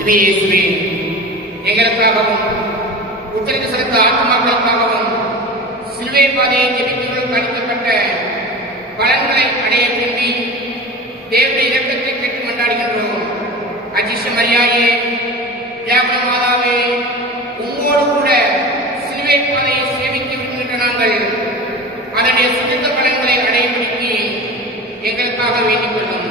இது இயேசுவே எங்களுக்காகவும் உத்தரித்து செலுத்த ஆத்மாக்களுக்காகவும் சிலுவை பாதையை ஜெபித்தவர்களுக்கு அளிக்கப்பட்ட பலன்களை அடைய விரும்பி தேவனுடைய இரக்கத்தை கேட்டு கொண்டாடுகின்றோம். அஜிஷ மரியாயே, வியாபன மாதாவே, உம்மோடு கூட சிலுவை பாதையை சேமிக்க விரும்புகின்ற நாங்கள் அதனுடைய சுத்த பலன்களை அடையப்படுத்தி எங்களுக்காக வேண்டிக் கொள்ளும்.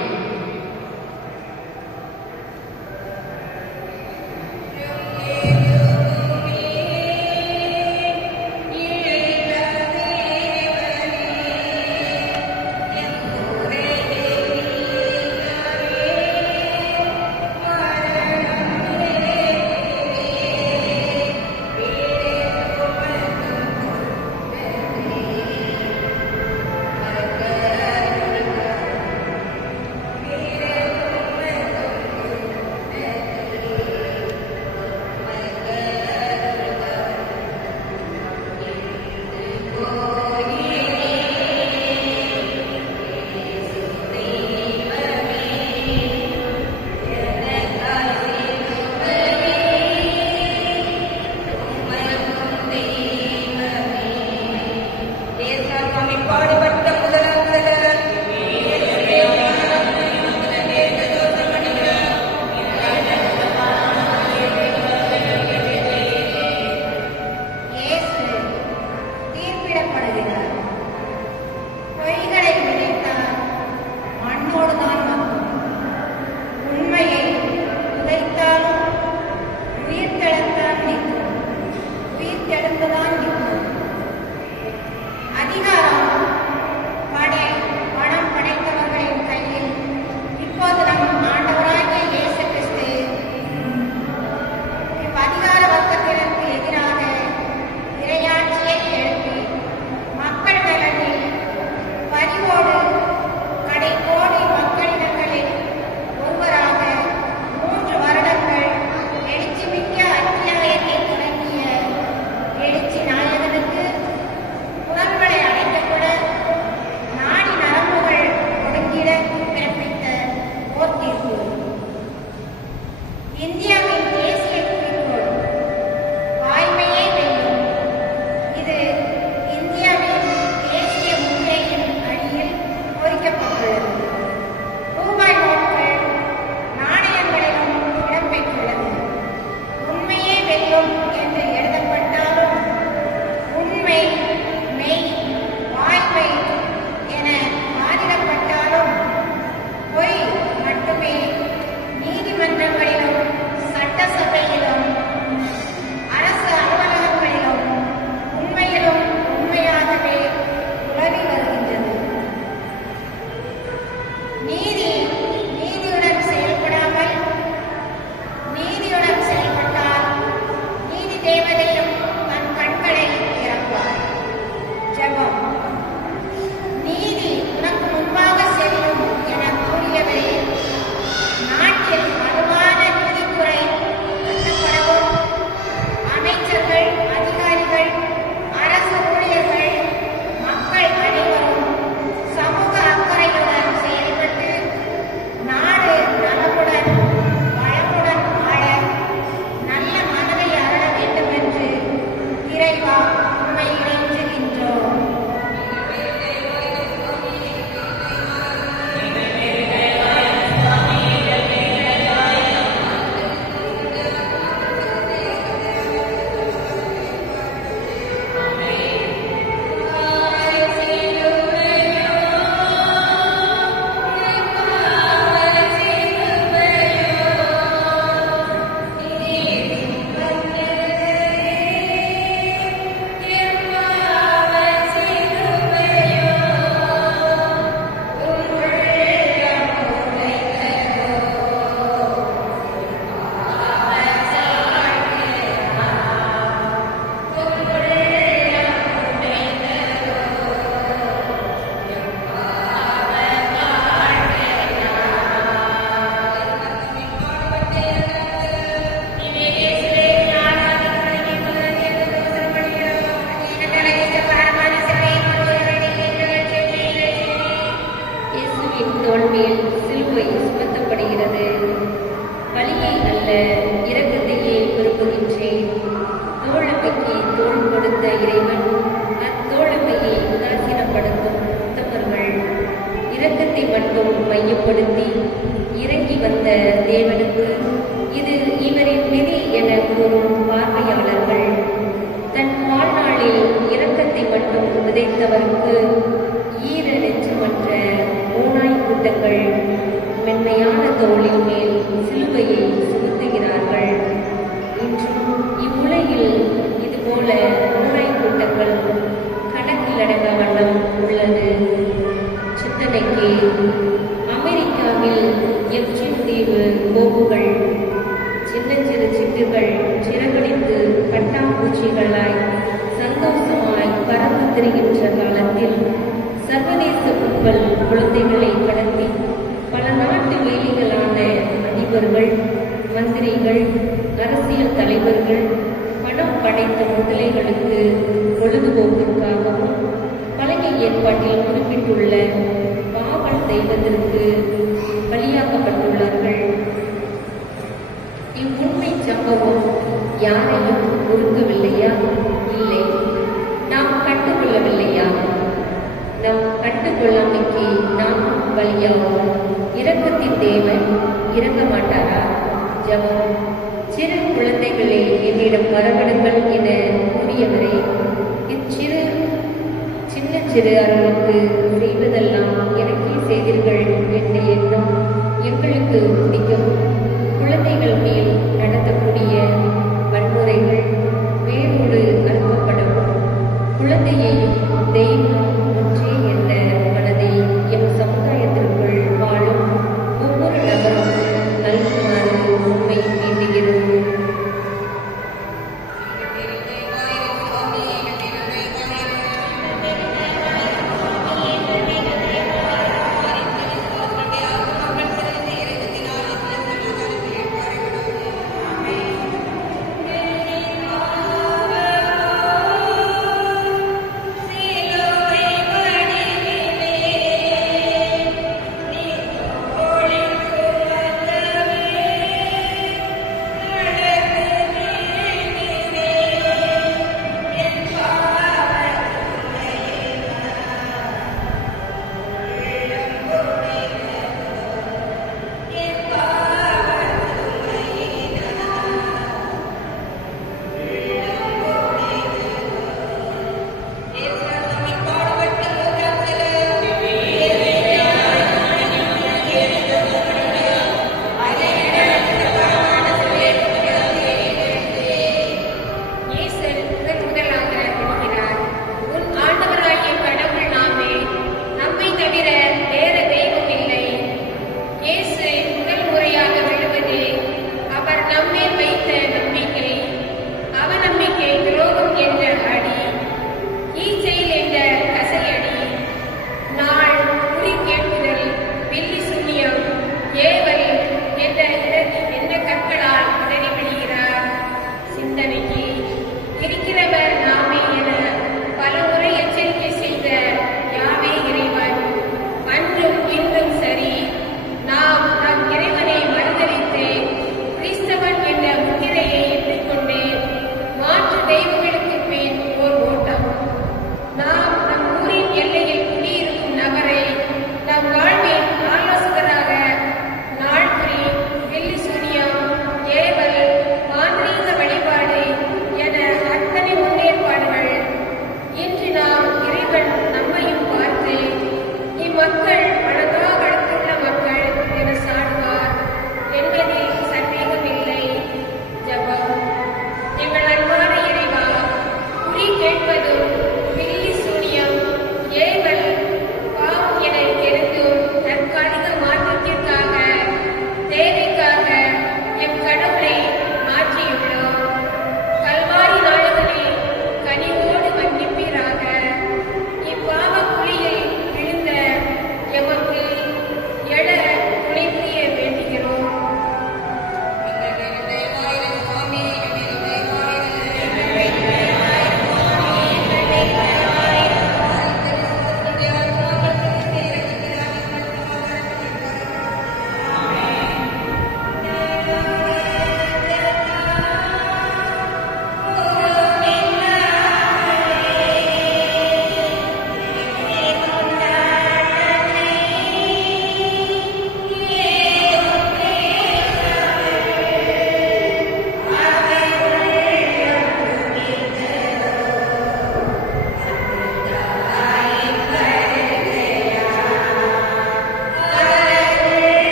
வந்த தேவனுக்கு இது இவரின் விதி என கூறும் பார்வையாளர்கள், தன் வாழ்நாளில் இரக்கத்தை மட்டும் விதைத்தவருக்கு ஈர நெஞ்சமற்ற ஓநாய் கூட்டங்கள் மென்மையான தோளின் மேல் சிலுவையை சுமத்துகிறார்கள். இன்றும் இவ்வுலகில் இதுபோல ஓநாய் கூட்டங்கள் கணக்கிலடங்க வண்ணம் உள்ளது. சிந்தனைக்கு அமெரிக்காவில் எப்சின் தீவு கோப்புகள் சின்னஞ்சிறு சிட்டுகள் சிறகடித்து பட்டாம்பூச்சிகளாய் சந்தோஷமாய் பறந்து திரிகின்ற காலத்தில் சர்வதேச கும்பல் குழந்தைகளை கடத்தி பல நாட்டு வேலிகளான அதிபர்கள், மந்திரிகள், அரசியல் தலைவர்கள், பணம் படைத்த முதலைகளுக்கு பொழுதுபோக்கிற்காகவும் பழைய ஏற்பாட்டில் குறிப்பிட்டுள்ள பாவல் தெய்வத்திற்கு பலியாக்கப்பட்டுள்ளார்கள். இவ்வுண்மை சம்பவம் யாரையும் ஒடுக்கவில்லையா? இல்லை. நாம் கண்டுகொள்ளவில்லையா? நம் கண்டுகொள்ளாமைக்கு நாம் பலியாகும். இரக்கத்தின் தேவன் இறங்க மாட்டாரா? ஜெபம். சிறு குழந்தைகளே, என்னிடம் வரவிடுங்கள் என கூறியவரே, சிறு அருளுக்கு செய்வதெல்லாம் எனக்கே செய்தீர்கள் என்ற எண்ணம் எங்களுக்கு பிடிக்கவும், குழந்தைகள் மேல் நடத்தக்கூடிய வன்முறைகள் வேரோடு அறுக்கப்படவும், குழந்தையையும் தெய்வம் ஒன்றே என்ற மனதை எம் சமுதாயத்திற்குள் வாழும் ஒவ்வொரு நபரும் நல்குமாறு உண்மை வேண்டுகிறோம்.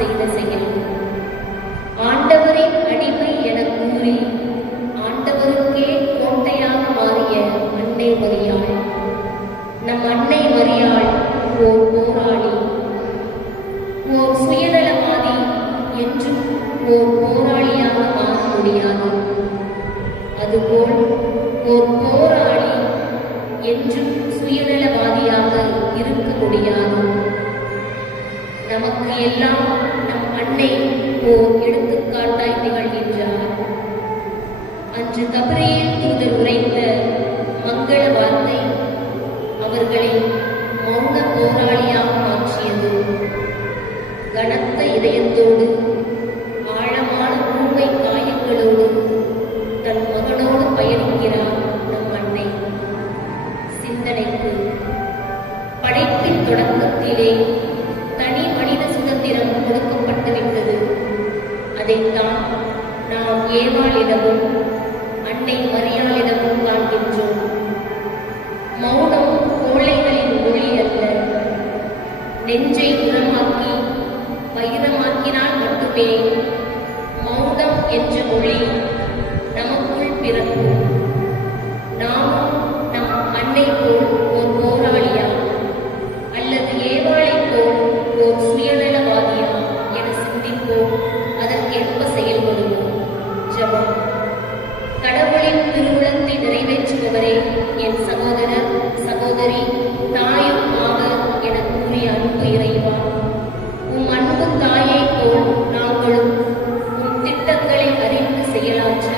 செய்த செயல். ஆண்டவரின் அடிமை என கூறி ஆண்டவருக்கே கோட்டையாக மாறிய அன்னை மரியாள். நம் அன்னை மரியாள் ஓர் போராளி, ஓர் சுயநலவாதி என்றும் ஓர் போராளியாக மாற முடியாது. அதுபோல் ஓர் போராளி என்றும் சுயநலவாதியாக இருக்க முடியாது. நமக்கு எல்லாம் நம் அன்னை ஓர் எடுத்துக்காட்டாய் திகழ்கின்றார். அன்று கபிரியேல் தூதர் உரைத்த மங்கள வார்த்தை அவர்களை மௌன போராளியாக மாற்றியது. கனத்த இதயத்தோடு ஆழமான உண்மை காயங்களோடு தன் மகனோடு பயணிக்கிறார் நம் அன்னை. சிந்தனைக்கு படைப்பின் தொடக்கத்திலே தனி மனித சுதந்திரம் கொடுக்கப்பட்டுவிட்டது. அதைத்தான் நாம் ஏவாளிடமும் அன்னை மரியாளிடமும் காண்கின்றோம். மௌனம் கோழைகளின் ஒளி அல்ல. நெஞ்சை உரமாக்கி வைரமாக்கினால் மட்டுமே மௌனம் என்ற மொழி நமக்குள் பிறக்கும். நாமும் நம் அன்னை போல் ஓர் போராளியா அல்லது ஏவாளை போல் ஓர் சுயநலவாதியா என சிந்திப்போம். அதற்கேற்ப செயல்படுவோம். ஜெபம். கடவுளின் திருவுளத்தை நிறைவேற்றுபவரே, என் சகோதரர் சகோதரி தாயும் ஆவர் என கூறிய அன்பு இறைவா, உம் அன்பு தாயை போல் நாங்களும் உம் திட்டங்களை அறிந்து செயலாற்ற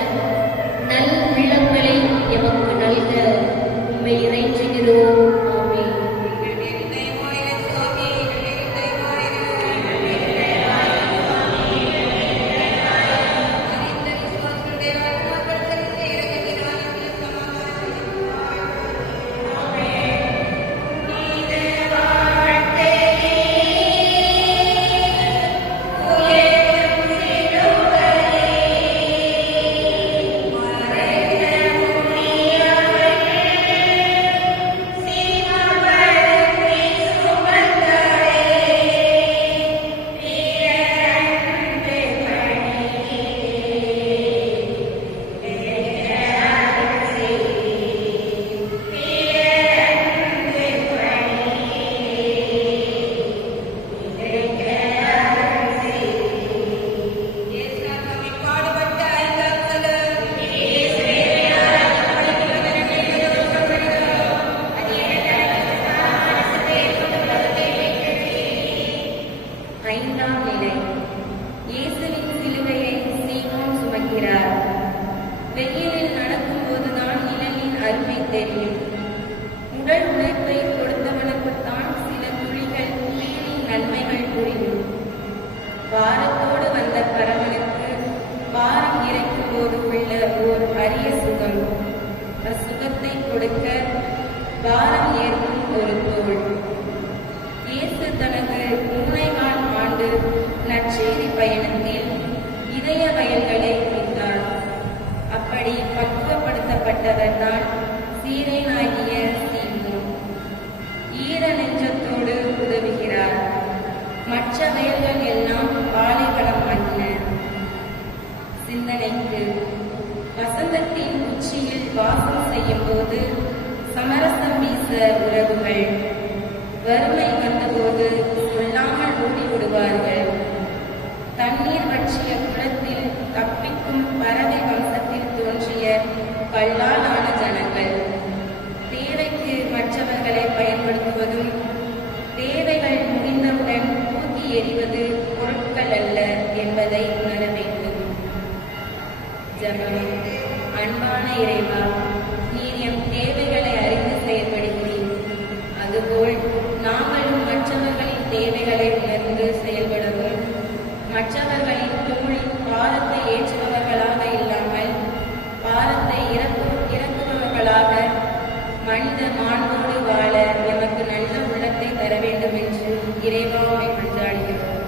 நல் உள்ளங்களை எமக்கு நல்க உம்மை இறைஞ்சுகிறோம். ஆமென். ஐந்தாம் நிலை. இயேசுவின் சிலுவையை சீமோன் சுமக்கிறார். வெயிலில் நடக்கும் போதுதான் நிழலின் அருமை தெரியும். உடல் உழைப்பை கொடுத்தவனுக்குத்தான் சில துளிகள் நீரின் நன்மைகள் புரியும். பாரத்தோடு வந்த பரவனுக்கு பாரம் இறைக்கும் போது உள்ள ஓர் அரிய சுகம். அசுகத்தை கொடுக்க பாரம் ஏற்கும் ஒரு தோள். இயேசு தனது 3.25 ஆண்டு நற்செய்தி பயணத்தில் இதய வயல்களை மீட்டார். அப்படி பக்குவப்படுத்தப்பட்டவர் தான் சீரேனாகிய சீமோன். ஈர நெஞ்சத்தோடு உதவுகிறார். மற்ற வயல்கள் எல்லாம் பாலைவனம் ஆகின. சிந்தனைக்கு வசந்தத்தின் உச்சியில் வாசம் செய்யும் போது சமரசம் வீச உறவுகள். வறுமை வந்தபோது சொல்லாமல் ஓடிவிடுவார்கள். தண்ணீர் வற்றிய குளத்தில் தப்பிக்கும் பறவை வம்சத்தில் தோன்றிய கல்லாலான ஜனங்கள். தேவைக்கு மற்றவர்களை பயன்படுத்துவதும் தேவைகள் முடிந்தவுடன் தூக்கி எறிவது பொருட்கள் அல்ல என்பதை உணர வேண்டும். ஜெபம். அன்பான இறைவா, நீர் எம் தேவைகளை அறிந்து செயல்படுகிறீர். அதுபோல் நாங்களும் மற்றவர்களின் தேவைகளை உணர்ந்து செயல்படவும், மற்றவர்களின் தோளின் பாரத்தை ஏற்றுபவர்களாக இல்லாமல் பாரத்தை இறக்குபவர்களாக மனித மாண்போடு வாழ எமக்கு நல்ல உள்ளத்தை தர வேண்டும் என்று இறைவாவை கொண்டாடுகிறோம்.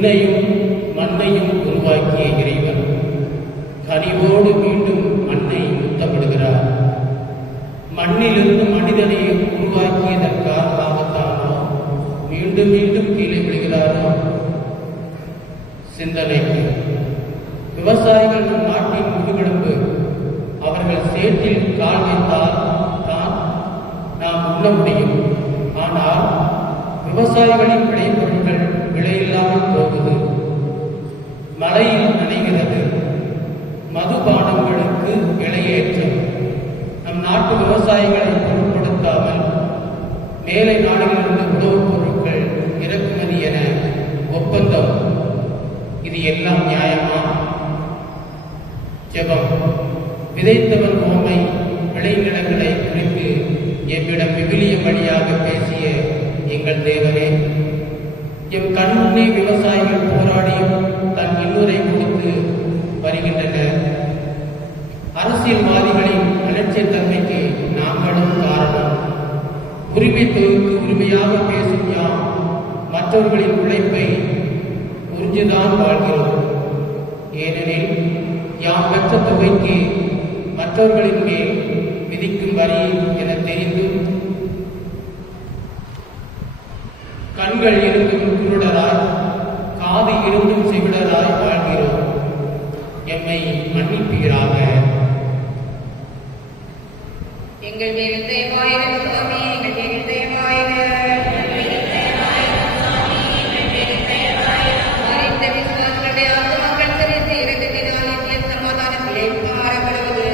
விண்ணையும் மண்ணையும் உருவாக்கிய இறைவன் கனிவோடு மீண்டும் மண்ணை முத்தமிடுகிறார். மண்ணிலிருந்து மனிதனை உருவாக்கியதற்காகத்தானோ மீண்டும் மீண்டும் கீழே விடுகிறாரோ? சிந்தனைக்கு விவசாயிகள் நம் நாட்டின் முதுகெலும்பு. அவர்கள் சேற்றில் கால் வைத்தால் தான் நாம் உண்ண முடியும். ஆனால் விவசாயிகளின் விளைபொருட்கள் விலையில்லாமல் போகுது, மழையில் நனைகிறது, மதுபானங்களுக்கு விலையேற்றம். நம் நாட்டு விவசாயிகளை பொருட்படுத்தாமல் மேலை நாடுகளிலிருந்து உணவுப் பொருட்கள் இறக்குமதி என ஒப்பந்தம். இது எல்லாம் நியாயமா? ஜெபம். விதைத்தவன் ஓமை விளைநிலங்களை குறித்து எம்மிடம் விவிலியம் வழியாக பேசிய எங்கள் தேவனே, எம் கண்முன்னே விவசாயிகள் போராடியும் தன் இன்னுரை கொடுத்து வருகின்றனர். அரசியல்வாதிகளின் அலட்சியத்தன்மைக்கு நாங்களும் காரணம். உரிமை தொகுத்து உரிமையாக பேசும் யாம் மற்றவர்களின் உழைப்பை உறிஞ்சுதான் வாழ்கிறோம். ஏனெனில் யாம் பெற்ற தொகைக்கு மற்றவர்களின் மேல் விதிக்கும் வரி என தெரிந்து கண்கள் இருந்தும் குருடராய், காது இருந்தும் செவிடராய் வாழ்கிறோம். எம்மை மன்னிப்பீராக. எங்கள் மேல் தயவாயிரம் சுவாமி, எங்கள் மேல் தயவாயிரம். மறைந்த விசுவாசங்களுடைய ஆத்துமாக்கள் சரிந்து இரக்கத்தினால் நித்திய சமாதானத்திலே மாறப்படுவது.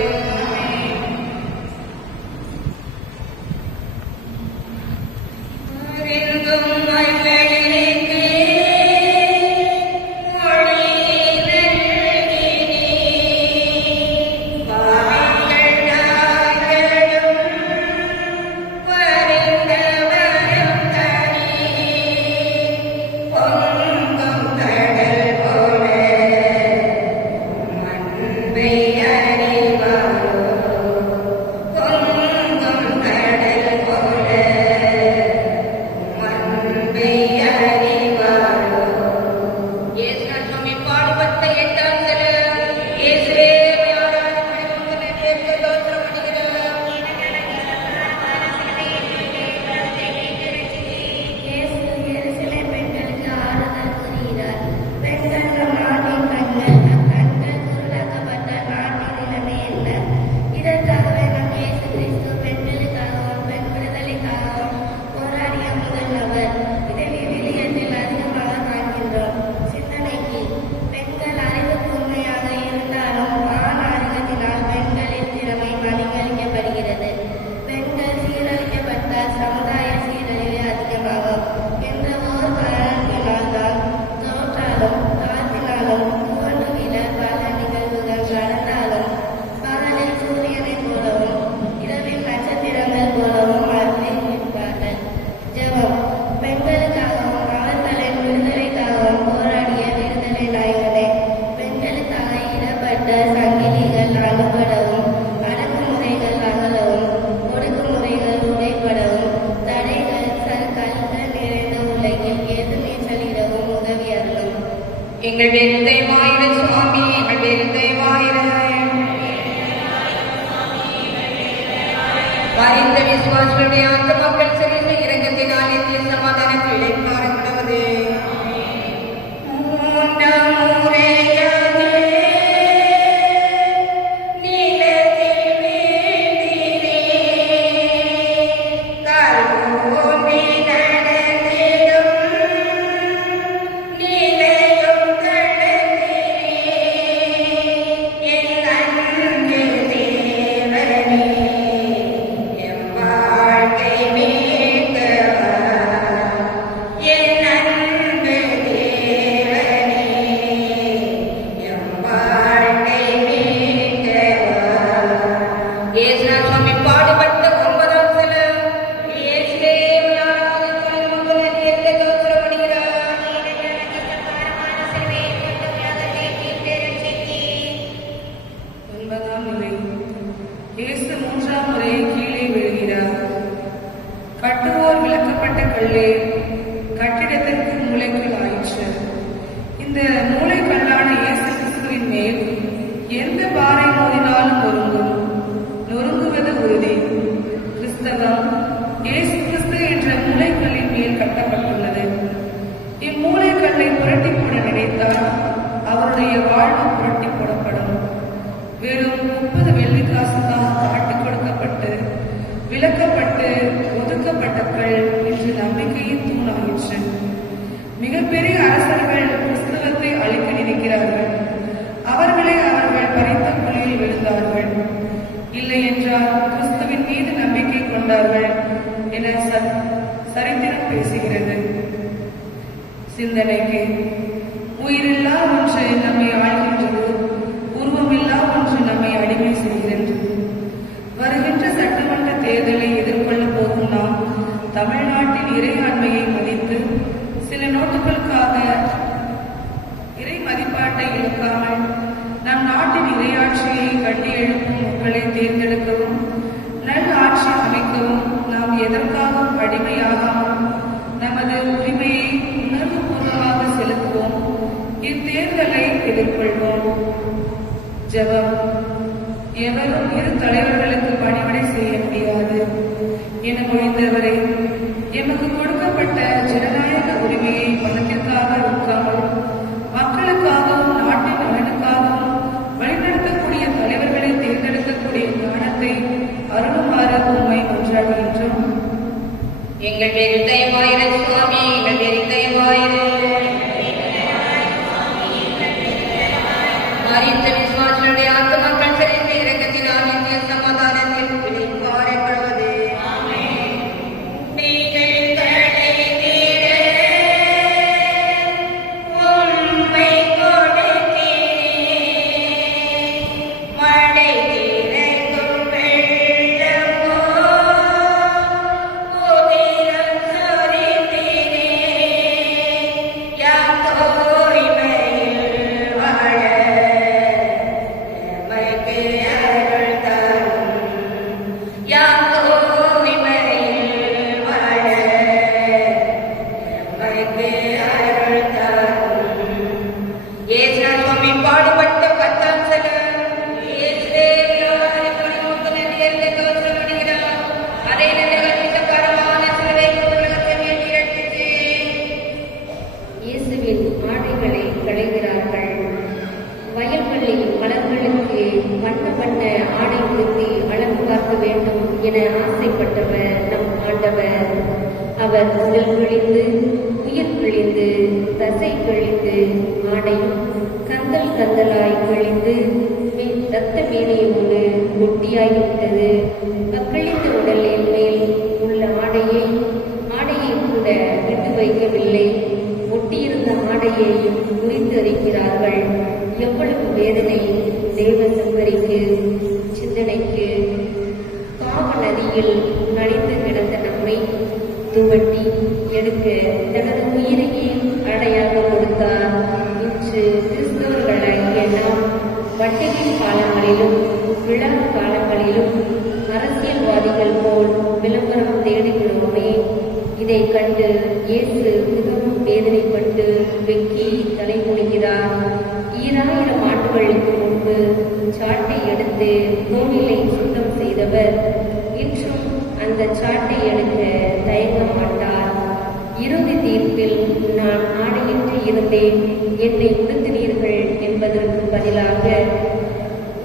எங்கள் மேல் தயவாயிரம் சுவாமி, எங்கள் மேல் தயவாயிரம். மறைந்த விசுவாசிகளுடைய ஆத்துமாக்கள் சரிந்த இரக்கத்தினால் நித்திய சமாதானத்தில் இளைப்பாறப்படுவது. கட்டுவோர் விளக்கப்பட்ட கல்லே கட்டிடத்திற்கு மூலைகள் ஆயிற்று. எந்த பாறை மோதினாலும் நொறுங்கும், நொறுங்குவது உறுதி. கிறிஸ்தவம் இயேசு கிறிஸ்து என்ற மூளைக்கல்லின் மேல் கட்டப்பட்டுள்ளது. இம்மூளைக்கல்லை புரட்டி போட நினைத்தால் அவருடைய வாழ்வு புரட்டி போடப்படும். வெறும் 30 வெள்ளிக்காசுக்காக காட்டிக் கொடுக்கப்பட்டு விலக்கப்பட்டு ஒதுக்கப்பட்ட கல் இன்று நம்பிக்கையின் தூணாயிற்று. மிகப்பெரிய அரசர்கள் கிறிஸ்தவத்தை அழிக்க நினைக்கிறார்கள். அவர்களை அவர்கள் பறித்த குழியில் விழுந்தார்கள். இல்லை என்றால் கிறிஸ்துவின் மீது நம்பிக்கை கொண்டார்கள் என சரித்திரம் பேசுகிறது. சிந்தனைக்கு உயிரில்லா ஒன்று நம்மை ஆள்கின்றது, உருவமில்லா ஒன்று நம்மை அடிமை செய்கின்றது. வருகின்ற சட்டமன்ற தேர்தலை எதிர்கொள்ளப் போகும் நாம் தமிழ்நாட்டின் இறையாண்மையை மதித்து சில நோட்டுகளுக்காக இறை மதிப்பாட்டை இழக்காமல் நம் நாட்டின் இறையாட்சியை கட்டி எழுப்பும் மக்களை தேர்ந்தெடுக்கவும் நல் ஆட்சி அமைக்கவும் நாம் எதற்காகவும் அடிமையாகாமல் நமது உரிமையை உணர்வுபூர்வமாக செலுத்துவோம். இத்தேர்தலை எதிர்கொள்வோம். ஜெபம். எவரும் இரு தலைவர்களுக்கு பணிவிடை செய்ய முடியாது என மொழிந்தவரை எமக்கு கொடுக்கப்பட்ட ஜனநாயக உரிமையை பணத்திற்காக விற்காமல் மக்களுக்காகவும் நாட்டின் நலனுக்காகவும் வழிநடத்தக்கூடிய தலைவர்களை தேர்ந்தெடுக்கக்கூடிய ஞானத்தை அருளுமாறு உண்மை ஒன்றாடுகின்றோம். எங்கள் பேரில் தயவாயிரு சுவாமி, எங்கள் பேரில் தயவாயிரு. மரித்த விசுவாசிகளுடைய ஆத்துமாக்கள் செறிந்த இரக்கத்தினால் நித்திய சமாதானத்தில் பிடிப்பாரப்படுவது. என ஆசைப்பட்டவர் நம் ஆண்டவர். அவர் உடல் கிழிந்து உயிர் கிழிந்து தசை கிழிந்து ஆடையும் கந்தல் கந்தலாய் கிழிந்து ரத்த மீனையோடு ஒட்டியாகிவிட்டது. அக்கிழிந்த உடலின் மேல் உள்ள ஆடையை கூட விட்டு வைக்கவில்லை. ஒட்டியிருந்த ஆடையை முறித்து அறிக்கிறார்கள். எவ்வளவு வேதனை தேவ சங்கரிக்கு, சிந்தனைக்கு. பாவ நதியில் நனைந்து கிடந்த நம்மை துவட்டி எடுக்க தனது உயிரையே அடையாக கொடுத்தார். இன்று கிறிஸ்தவர்களாகிய நாம் பண்டிகை காலங்களிலும் விழா காலங்களிலும் அரசியல்வாதிகள் போல் விளம்பரம் தேடுகிறோமே. இதை கண்டு இயேசு மிகவும் வேதனைப்பட்டு வெக்கி தலைமுடிகிறார். 2000 ஆண்டுகளுக்கு முன்பு சாட்டை எடுத்து கோவிலை சுத்தம் செய்தவர் இன்றும் அந்த சாட்டை எடுக்க தயங்க மாட்டார். இறுதி தீர்ப்பில் நான் ஆடையின்றி இருந்தேன், என்னை உடுத்தினீர்கள் என்பதற்கு பதிலாக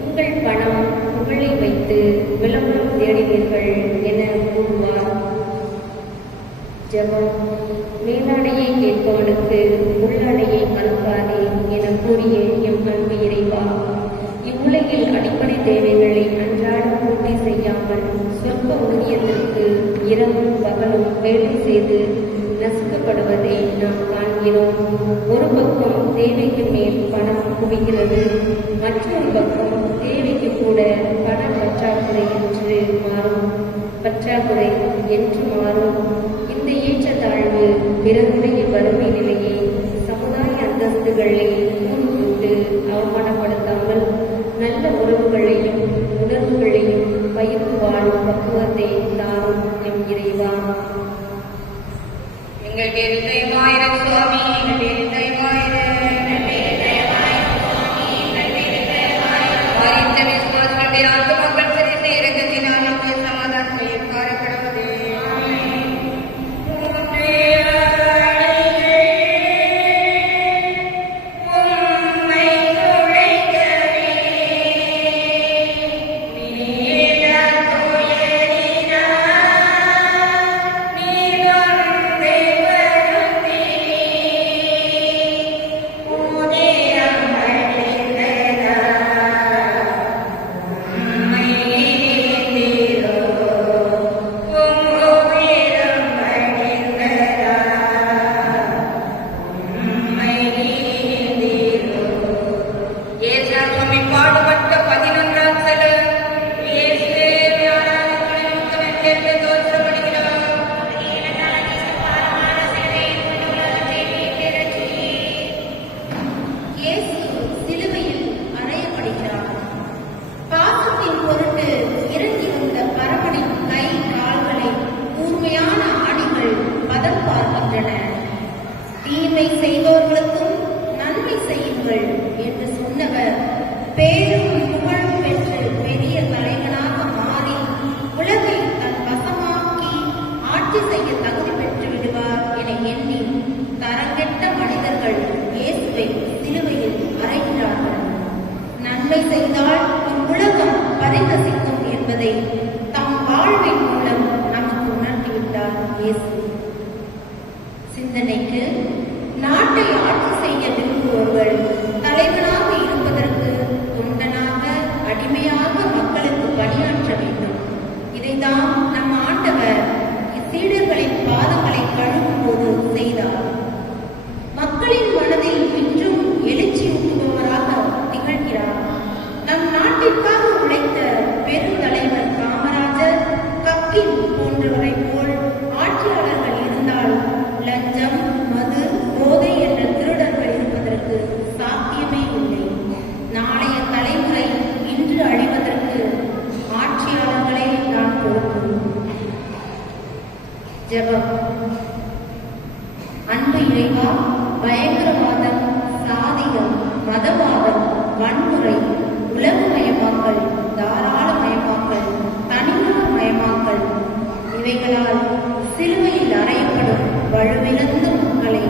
உங்கள் பணம் புகழை வைத்து விளம்பரம் தேடினீர்கள் என கூறுவார். ஜெபம். மேலாடையை கேட்பவனுக்கு உள்ளாடையை மறுக்காதே என கூறிய எம் அன்பு இறைவா, இவ்வுலகில் அடிப்படை தேவைகளை அன்றாடம் பூர்த்தி செய்யாமல் சொற்ப ஊதியத்திற்கு இரவும் பகலும் வேலை செய்து நசுக்கப்படுவதை நாம் காண்கிறோம். ஒரு பக்கம் தேவைக்கு மேல் பணம் குவிகிறது, மற்றொரு பக்கம் தேவைக்கு கூட பண பற்றாக்குறை என்று மாறும். இந்த ஏற்றத்தாழ்வு பிறருடைய வறுமை நிலையை, சமுதாய அந்தஸ்துகளை கூறிக்கொண்டு அவமானப்படுத்தாமல் நல்ல உறவுகளையும் உணர்வுகளையும் பயிர்ந்து வாழும் பக்குவத்தை தாரும் எம் இறைவா. எங்கள் பேரில் தயவாயிரு சுவாமி, எங்கள் பேரில் தயவாயிரு. பேரும் புகழும் பெற்று பெரிய தலைவனாக மாறி உலகை தன் வசமாக்கி ஆட்சி செய்ய தகுதி பெற்று விடுவார் என எண்ணி தரங்கெட்ட மனிதர்கள் இயேசுவை சிலுவையில் அறைகிறார்கள். நன்மை செய்தால் இவ்வுலகம் பரிகசிக்கும் என்பதை தம் வாழ்வின் மூலம் நமக்கு உணர்த்திவிட்டார் இயேசு. சிந்தனைக்கு, நாட்டை ஆட்சி செய்ய விரும்புபவர்கள் தலைவனாக இருப்பதற்கு தொண்டனாக அடிமையாக மக்களுக்கு பணியாற்ற வேண்டும். இதைதான் நம் ஆண்டவர் சீடர்களின் பாதங்களை கழுவும் போது செய்தார். மக்களின் மனதில் இன்றும் எழுச்சி ஊட்டுபவராக திகழ்கிறார். நம் நாட்டிற்காக உழைத்த பெருந்தலைவர் காமராஜர், கக்கின் போன்றவரை போல் ஆட்சியாளர்கள் இருந்தால் லஞ்சம், மது, போதை என்ற திருடர்கள் இருப்பதற்கு சாத்தியமே இல்லை. நாளைய தலைமுறை இன்று அழிவதற்கு ஆட்சியாளர்களே நான் பொறுப்பு. ஜெபம். அன்பு இறைவா, பயங்கரவாதம், சாதியம், மதவாதம், வன்முறை, உலகமயமாக்கல், தாராளமயமாக்கல், தனிநபர்மயமாக்கல் இவைகளால் சிலுவையில் அறையப்படும் வலுவிழந்த மக்களை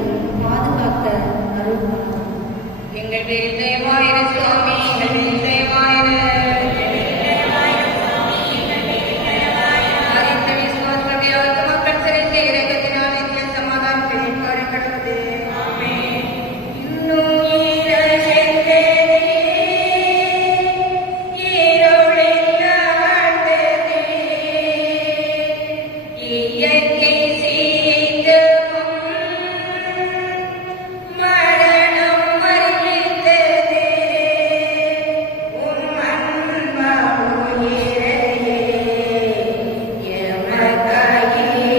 பாதுகாக்க அருள்வார். எங்கள் பேரில் தயவாயிரு சுவாமி, எங்கள் பேரில் தயவாயிரு. ஆதித்த விசுவாசத்தை அவருக்கு மக்கள் சிறைக்கு இறைவத்தினால் நித்திய சமாதானத்தை மீட்பாரை கடவுளே. இன்னும் ஈரசென்றே ஈரோளில் வாழ்ந்ததே இயற்கை சீற்றமும் மரணம் வருகின்றதே உம் அன்பா உயிரையே எமக்காயிரே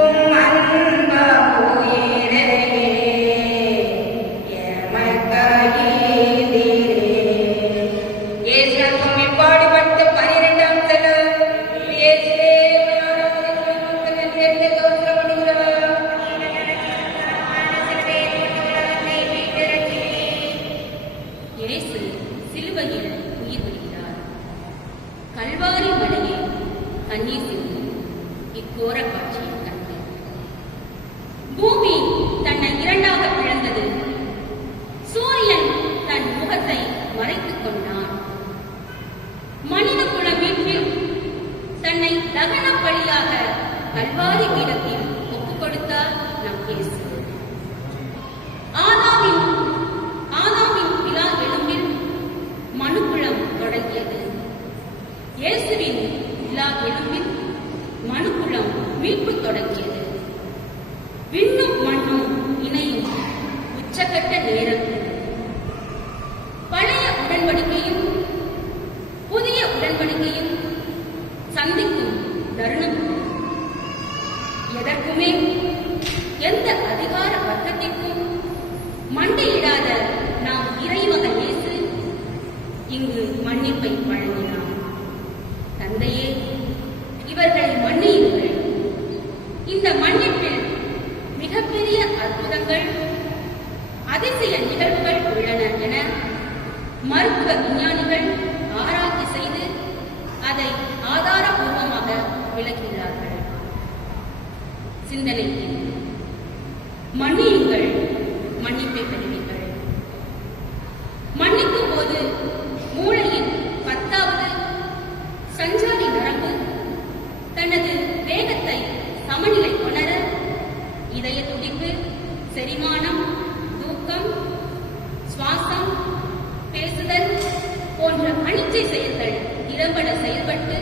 உம் அன்பா உயிரையே எமக்காயிரே. இயேசுவுக்கு பாடுபட்ட 12ஆம் செலவு இயேசுவே இயேசு சிலுவையில் உயிர் விடுகிறார். கல்வாரி மலையே கண்ணீர் சிந்தும் இக்கோர காட்சியை கண்டு பூமி தன்னை இரண்டாக பிளந்தது. சூரியன் தன் முகத்தை மறைத்துக் கொண்டான். மனித குல மீட்பில் தன்னை தகன பலியாக கல்வாரி பீடத்தில் ஒப்புக் கொடுத்தார் நம் இயேசு. ஆதாமின் விழா எலும்பில் மனுக்குளம் தொடங்கியது. இயேசுவின் விழா எலும்பில் மனுக்குளம் மீட்பு தொடங்கியது. விண்ணும் மண்ணும் இணையும் உச்சகட்ட நேரம். பழைய உடன்படிக்கையும் புதிய உடன்படிக்கையும் சந்திக்கும் தருணம். எதற்குமே எந்த அதிகார வர்க்கத்திற்கும் மண்டியிடாத நாம் இறைமகன் இயேசு இங்கு மன்னிப்பை வழங்கினார். தந்தையே, இவர்களை மன்னியுங்கள். இந்த மன்னிப்பில் மிகப்பெரிய அற்புதங்கள், அதிசய நிகழ்வுகள் உள்ளன என மருத்துவ விஞ்ஞானிகள் ஆராய்ச்சி செய்து அதை ஆதாரபூர்வமாக விளக்குகிறார்கள். சிந்தனைக்கு, மன்னியுங்கள், மன்னிப்பை பெறுவீர்கள். மன்னிக்கும் போது மூளையின் 10வது சஞ்சாரி நரம்பு தனது வேகத்தை சமநிலை கொணர இதய துடிப்பு, செரிமானம், தூக்கம், சுவாசம், பேசுதல் போன்ற அனிச்சை செயல்கள் திறம்பட செயல்பட்டு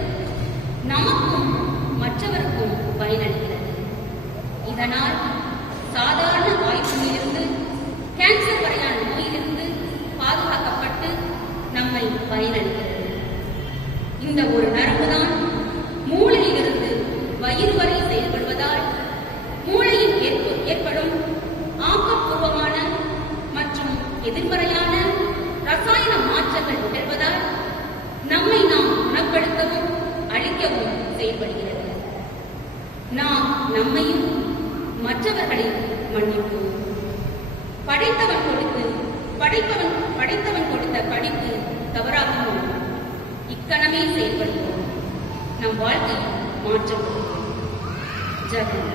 நமக்கும் மற்றவருக்கும் பயனளிக்கிறது. இதனால் சாதாரண வாய்ப்பிலிருந்து கேன்சர் வரையான நோயிலிருந்து பாதுகாக்கப்பட்டு நம்மை பயனளிக்கிறது. இந்த ஒரு நரம்புதான் மூளையிலிருந்து வயிறு வரை செயல்படுவதால் மூளையில் ஏற்படும் ஆக்கப்பூர்வமான மற்றும் எதிர்மறையான ரசாயன மாற்றங்கள் நிகழ்வதால் நம்மை நாம் குணப்படுத்தவும் அழிக்கவும் செயல்படுகிறது. நாம் நம்மையும் மற்றவர்களை மன்னிப்போம். படைத்தவன் கொடுத்து இக்கணமே செயல்படுவோம். நம் வாழ்க்கையை மாற்றப்படுவோம். ஜெபம்.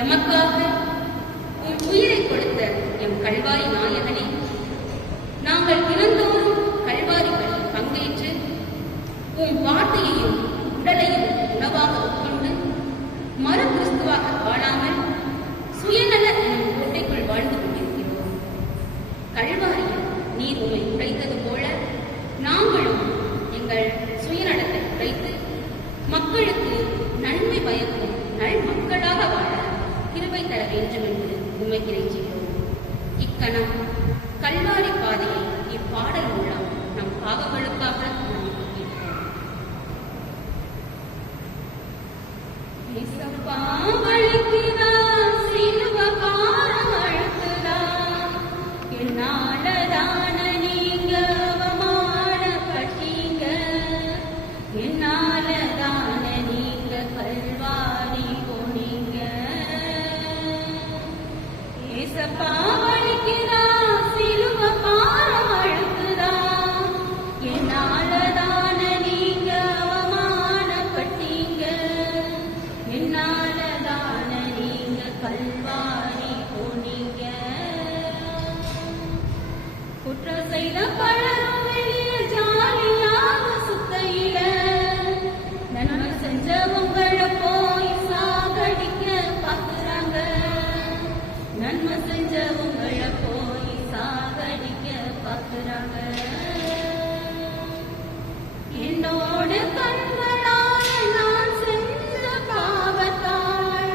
எமக்காக உன் உயிரை கொடுத்த எம் கல்வாரி நாயகனே, நாங்கள் தினந்தோறும் கல்வாரிகளில் பங்கேற்று உன் வார்த்தையையும் உடலையும் உணவாக உட்கொண்டு மறு கிறிஸ்துவாக வாழாமல் சுயநல எனும் கோட்டைக்குள் வாழ்ந்து கொண்டிருக்கிறோம். கல்வாரியில் நீர் உம்மை உடைத்தது போல நாங்களும் எங்கள் சுயநலத்தை உடைத்து மக்களுக்கு நன்மை பயக்கும் நல் மக்களாக வாழ கிருபை தர வேண்டும் என்று உம்மை இறைஞ்சுகிறோம். இக்கணம் கல்வாரி பாதையை இப்பாடல் மூலம் நம் பாவங்களுக்காக நாம் கேட்போம். என்னாலதான நீங்க அவமானப்பட்டீங்க, என்னாலதான நீங்க கல்வாரி போனீங்க. ஏசப்பா வலிக்குதா, சிலுவ பாரம் அழுக்குதா, என்னாலதான நீங்க அவமானப்பட்டீங்க, என்னாலதான நீங்க கல்வாரி போனீங்க. குற்றம் செய்த பலரும் வெளியே ஜாலியாக சுத்தையில, நன்மை செஞ்சவங்களை போய் சாகடிக்க பாக்குறாங்க, நன்மை செஞ்சவங்களை போய் சாகடிக்க பாக்குறாங்க. என்னோட கண்களால் நான் செஞ்ச பாவத்தால்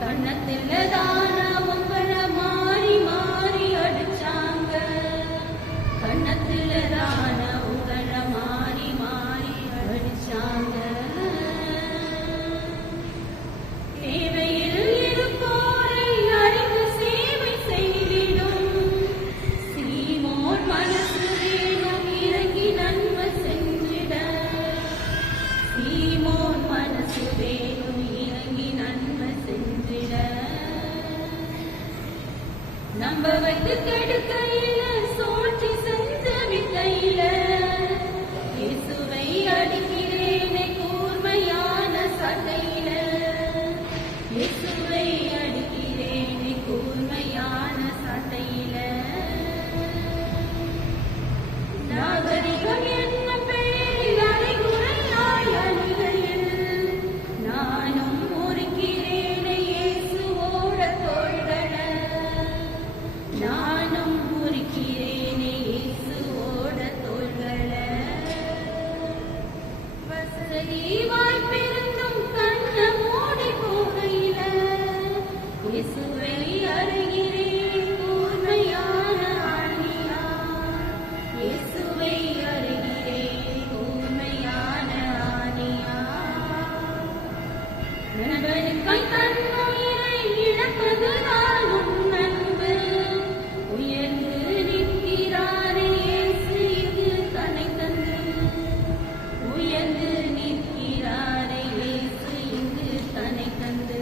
கண்ணத்தில் தான உங்களை மாறி மாறி அடிச்சாங்க, கண்ணத்தில் தான உங்களை மாறி மாறி அடிச்சாங்க. தேவையில் இருப்போரை அறிந்து சேவை செய்திடும் சீமோன் மனசு வேணும் இறங்கி நன்மை செஞ்சிட, சீமோன் மனசு வேணும் இறங்கி நன்மை செஞ்சிட. நம்ப வைத்து கெடுக்கையில சோழ்ச்சி செஞ்ச வித்தையில, இயேசுவை அடிக்கிறேனே கூர்மையான சட்டையில, இயேசுவை அடிக்கிறேனே கூர்மையான சட்டையில. நாகரிகம் என்ன பெயரில் அரைகுறையாய் அணிகையில், நானும் முறிக்கிறேனே இயேசுவோட தோள்களை, நானும் முறிக்கிறேனே இயேசுவோட தோள்களை. வசதி வாய்ப்பிருந்தும் கண்ண மூடி போகையில, இயேசுவை அருகிறேன் கூர்மையான ஆணியா, இயேசுவை அருகிறேன் கூர்மையான ஆணியா. நண்பனுக்காய் தன் உயிரை இழப்பதுதான் உன் அன்பு, உயர்ந்து நிற்கிறாரே இயேசு இது தன்னை தந்து, உயர்ந்து நிற்கிறாரே இயேசு இங்கு தன்னை தந்து.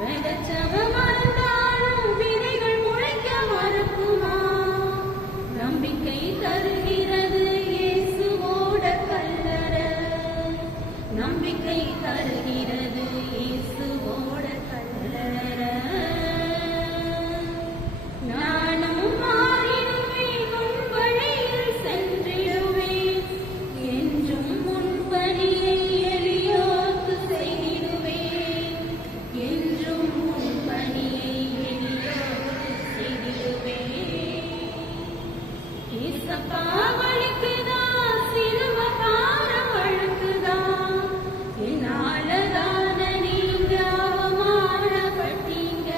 விதைச்சவ மறந்தாலும் விதைகள் முளைக்க மறக்குமா, நம்பிக்கை தருகிறது இயேசுவோட கல்லறை, நம்பிக்கை தருகிறது இயேசுவோட கல்லறை. நானும் மாறிடுவேன் உன் வழியில் சென்றிடுவேன், என்றும் உன் பணியை எளியோர்க்கு செய்திடுவேன், என்றும் உன் பணியை எளியோர்க்கு செய்திடுவேன். ஏசப்பா வலிக்குதா, சிலுவ பாரம் அழுக்குதா, என்னாலதான நீங்க அவமானப்பட்டீங்க,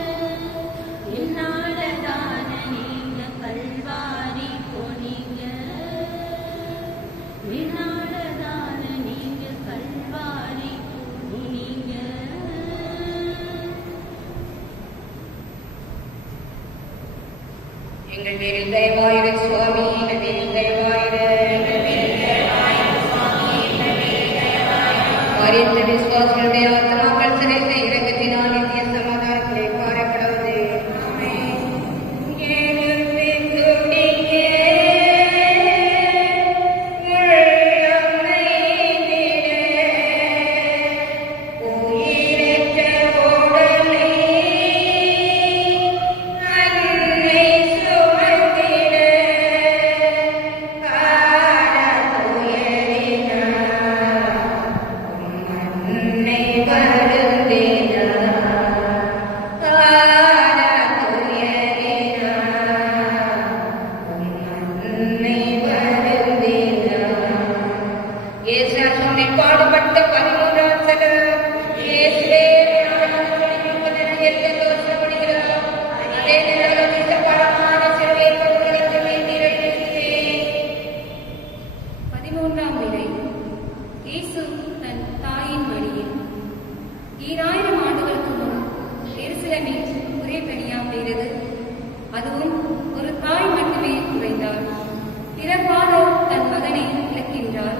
என்னாலதான நீங்க கல்வாரி போனீங்க, என்னாலதான நீங்க கல்வாரி போனீங்க. எங்கள் பேரில் தயவாயிரு சுவாமி, எங்கள் பேரில் தயவாயிரு, மரித்த விசுவாசிகளுடைய ஆத்மாக்கள் சிறைந்த இரக்கத்தினால் நித்திய சமாதானத்திலே பாரப்படுவது. எதிர்த்து துடிக்க அதுவும் ஒரு தாய் மட்டுமே குறைந்தாள். பிறப்பாக தன் மகனை இழக்கின்றாள்.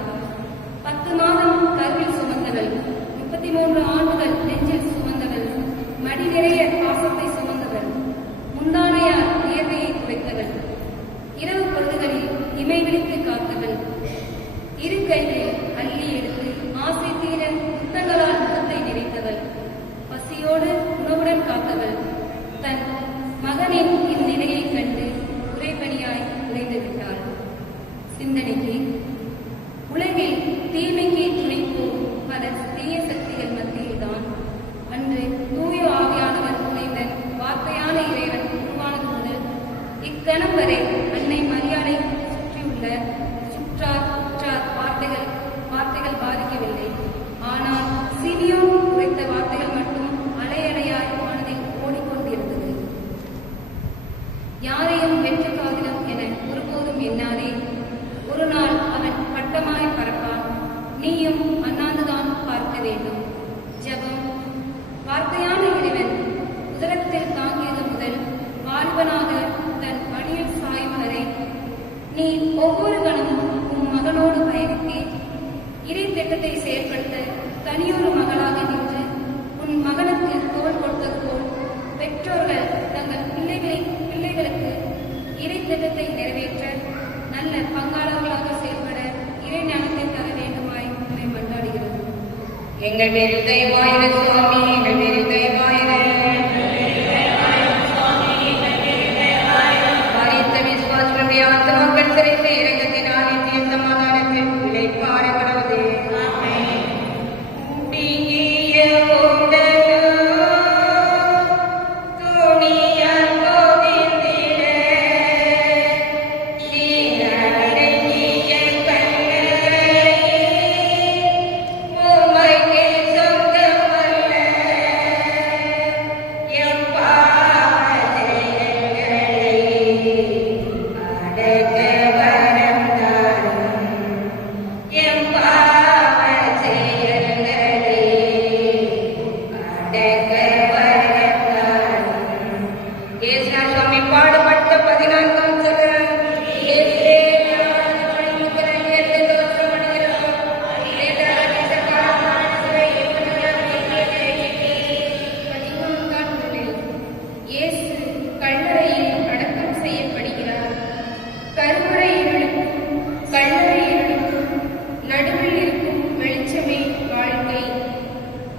10 மாதம் கருவில் சுமந்தவள், 33 ஆண்டுகள் நெஞ்சில் சுமந்தவள், மடி நிறைய பாசத்தை சுமந்தவள், முந்தானையால் வியர்வையை துடைத்தவள், இரவு பொழுதுகளில் இமை விழித்து காத்தவள், இரு கைகளில் அள்ளி எடுத்து ஆசை தீர முத்தங்களால் முகத்தை நிறைத்தவள், பசியோடு உணவுடன் காத்தவள், தன் மகனின் இந்நிலையைக் கண்டு உறைபனியாய் உறைந்து விட்டாள். சிந்தனைக்கு, உலகில் தீமைக்கு துணைப்போம் பல தீய சக்திகள் மத்தியில்தான் அன்று தூய ஆவியானவர் துணையுடன் வார்த்தையான இறைவன் உருவானது முதல் இக்கணம் வரை அன்னை மரியாதை சுற்றியுள்ள சுற்றார் உற்றார் வார்த்தைகள் பாதிக்கவில்லை. ஆனால் சிமியோன் உரைத்த வார்த்தைகள் மட்டும் அலையலையாய் மனதில் ஓடிக்கொண்டிருந்தது. யாரையும் வெற்றி காதிடம் என ஒருபோதும் எண்ணாதே. ஒரு நாள் அவன் பட்டமாய் பறப்பான். நீயும் அண்ணாந்துதான் பார்க்க வேண்டும். ஜெபம். வார்த்தையான இறைவன் உதரத்தில் தாங்கியது முதல் வாலிபனாக தன் பணியில் சாயும் வரை நீ ஒவ்வொரு கணமும் உன் மகனோடு பயணித்தே இறை திட்டத்தை செயல்படுத்த தனியொரு மகளாக நின்று உன் மகனுக்கு தோள் கொடுத்தது போல் பெற்றோர்கள் தங்கள் பிள்ளைகளுக்கு இறை திட்டத்தை நிறைவேற்ற நல்ல பங்காளர்களாக செயல்பட இறை ஞானத்தை தர வேண்டுமாய் உண்மை மன்றாடுகிறது. எங்கள் பேரில் தயவாயிர சுவாமி, எங்கள் பேரில் தயவாயிர. மரித்த விசுவாசனுடைய ஆத்மாக்கள் சிறைத்த இரக்கத்தினால் நித்திய சமாதானத்தில் இளைப்பாற கடவுளே. குடிய உடலோ துணியால் போதிந்திட நீரடங்கிய கல்லறை உமைக்கு சொந்தமல்ல. எம் பாவ செயல்களை அடக்க வரம் தாரும். எம் பாவ செயல்களை அடக்க வரம் தாரும். இயேசுநாத சுவாமி பாடுபட்ட 14ஆம் சரணம். இயேசுவே ஞான வழிமுறைகளை எடுத்து தோற்றமடைகிறோம். இளையராஜ காரணமானவரை இயேசு கல்லறையில் அடக்கம் செய்யப்படுகிறார். கருவறை இருளுக்கும் கல்லறை இருளுக்கும் நடுவில் இருக்கும் வெளிச்சமே வாழ்க்கை.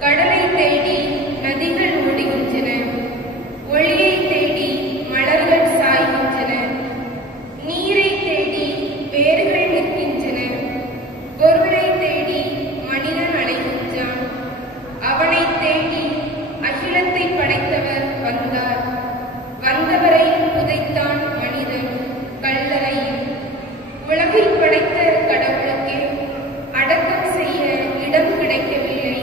கடலை தேடி நதிகள் ஓடுகின்றன. ஒளியை தேடி மலர்கள் சாய்கின்றன. நீரை தேடி வேர்கள் நிற்கின்றன. பொருளை தேடி மனிதன் அலைகின்றான். அவனை தேடி அகிலத்தை படைத்தவர் வந்தார். வந்தவரை புதைத்தான் மனிதன் கல்லறையில். உலகை படைத்த கடவுளுக்கே அடக்கம் செய்ய இடம் கிடைக்கவில்லை.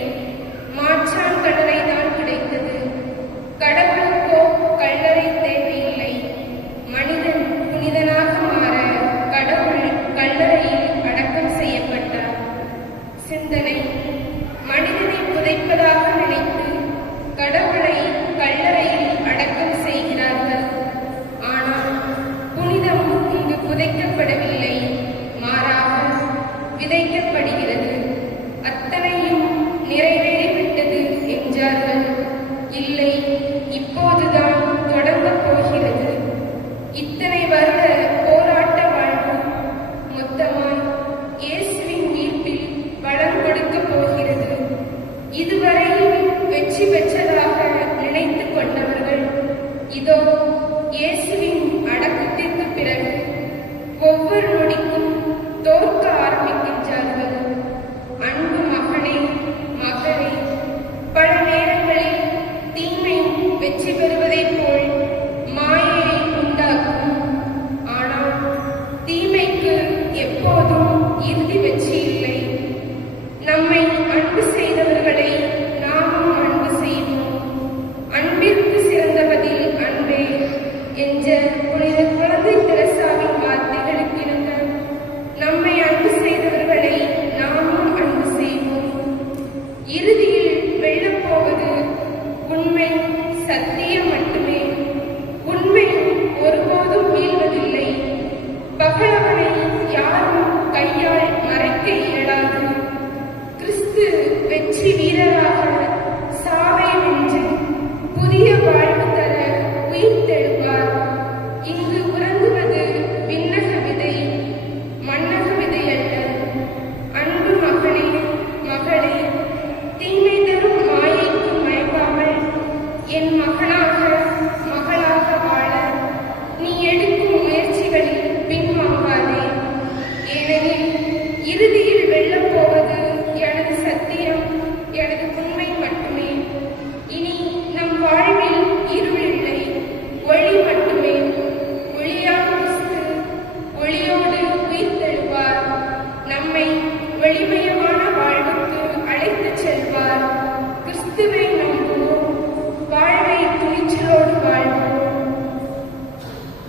மாற்றான் கடலை தான் கிடைத்தது. கடவுளுக்கோ கல்லறை தேவையில்லை. மனிதன் புனிதனாக மாற கடவுள் கல்லறையில் அடக்கம் செய்யப்பட்டார். சிந்தனை. மனிதனை புதைப்பதாக நினைத்து கடவுளை கல்லறையில் அடக்கம் செய்கிறார்கள். ஆனால் புனிதம் இங்கு புதைக்கப்படவில்லை, மாறாக விதைக்கப்படுகிறது. அத்தனையும் நிறைவேறிவிட்டது என்றார்கள். இல்லை, இப்போதுதான் தொடங்கப் போகிறது. இத்தனை வருட போராட்ட வாழ்வு மொத்தமாய் இயேசுவின் மீட்பில் பலன் கொடுக்கப் போகிறது. இதுவரையில் வெற்றி பெற்றதாக நினைத்துக் கொண்டவர்கள் இதோ இயேசுவின் அடக்கத்திற்கு பிறகு ஒவ்வொரு நொடிக்கும் தோற்க ஆரம்பிக்கின்றார்கள். அன்பு மகனே, மகளே, பல நேரங்களில் தீமை வெற்றி பெறுவதைப் போல் மாயையை உண்டாக்கும். ஆனால் தீமைக்கு எப்போதும் இறுதி வெற்றி இல்லை. நம்மை அன்பு செய்தவர்களை நாமும் அன்பு செய்வோம். அன்பிற்கு சிறந்த பதில் அன்பே என்ற புனித குழந்தை தெரசாவின் வார்த்தைகளுக்கிணங்க நம்மை அன்பு செய்தவர்களை நாமும் அன்பு செய்வோம். இறுதியில் வெல்லப்போவது உண்மை, சத்தியம் மட்டுமே. உண்மை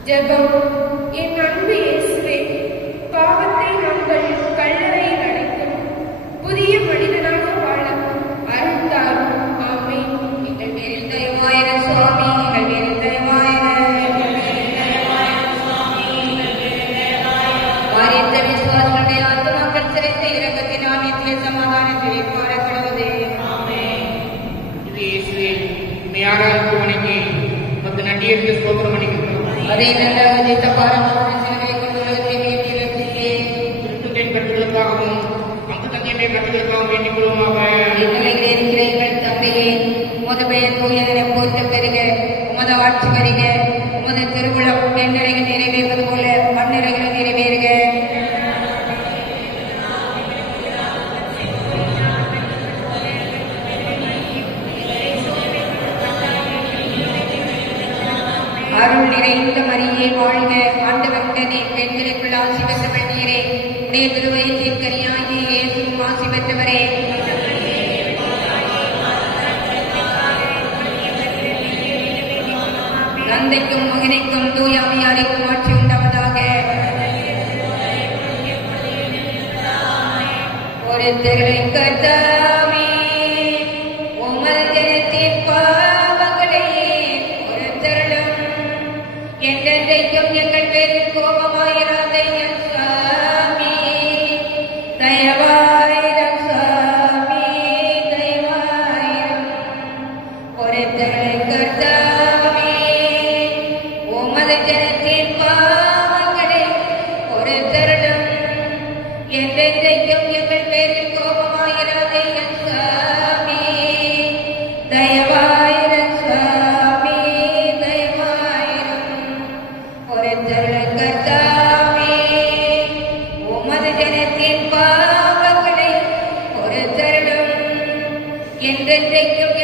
ஜெபம். என் அன்பு இயேசுவே, பாவத்தை நாங்கள் கல்லறையில் அடைக்கும் புதிய மனிதனாக வாழ அருள் தாரும். ஆமென். எங்கள் பேரில் தயவாயிர சுவாமி, எங்கள் பேரில் தயவாயிர. மாறித்த விசுவாசனுடைய ஆத்துமாக்கள் சிறைத்த இரக்கத்தினால் நித்திய சமாதானத்தில் இருப்பார கடவுளே. இது இயேசுவே உம்மை ஆராதித்து வணங்கி உமக்கு நன்றியறிந்து ஸ்தோத்திரம் பண்ணிக்கிறோம். அதே நல்ல உதித்த பாரம்பரிய சிலுவை கொண்டு உலகத்தை மீட்டு ரட்சித்தே. திருத்துதேன் கட்டுகளுக்காகவும் அம்புதங்கிய கட்டுகளுக்காகவும் வேண்டிக் கொள்வோமாக. நிலையில் இருக்கிற எங்கள் தந்தையே, உமது பெயர் தூயதென போற்ற பெறுக. உமது ஆட்சி வருக. உமது திருவுளம் பெண்ணிலைகள் நிறைவேறுவது போல மண்ணிலைகள் நிறைவேறுக. அருள் நிறைந்த மரியே வாழ்க. ஆண்டவர் உடனே பெண்களுக்குள் ஆசி பெற்றவள் நீரே. உடைய திருவயிற்றின் கனியாகிய இயேசுவும் ஆசி பெற்றவரே. தந்தைக்கும் மகனுக்கும் தூய ஆவியாருக்கும் ஆட்சி உண்டாவதாக. ஒரு திருளை கர்த்தாவே, உமது ஜனத்தின் பாவங்களை ஒரு திருளும் என்றென்றைக்கும் எங்கள் பேரில் கோபமாயிராதையும் சாமி. தயவாயிரம் சாமி, தயவாயிரம். ஒரு திருளை கர்த்தாவே, உமது ஜனத்தின் பாவங்களை ஒரு திருளும் என்றென்றைக்கும் எங்கள் பேரில் கோபமாயிராதையும் சாமி. தயவாயிரம் சாமி, தயவாயிரம். ஒரு திருளை கர்த்தாவே, உமது ஜனத்தின் பாவங்களை ஒரு திருளும் என்றென்றைக்கும்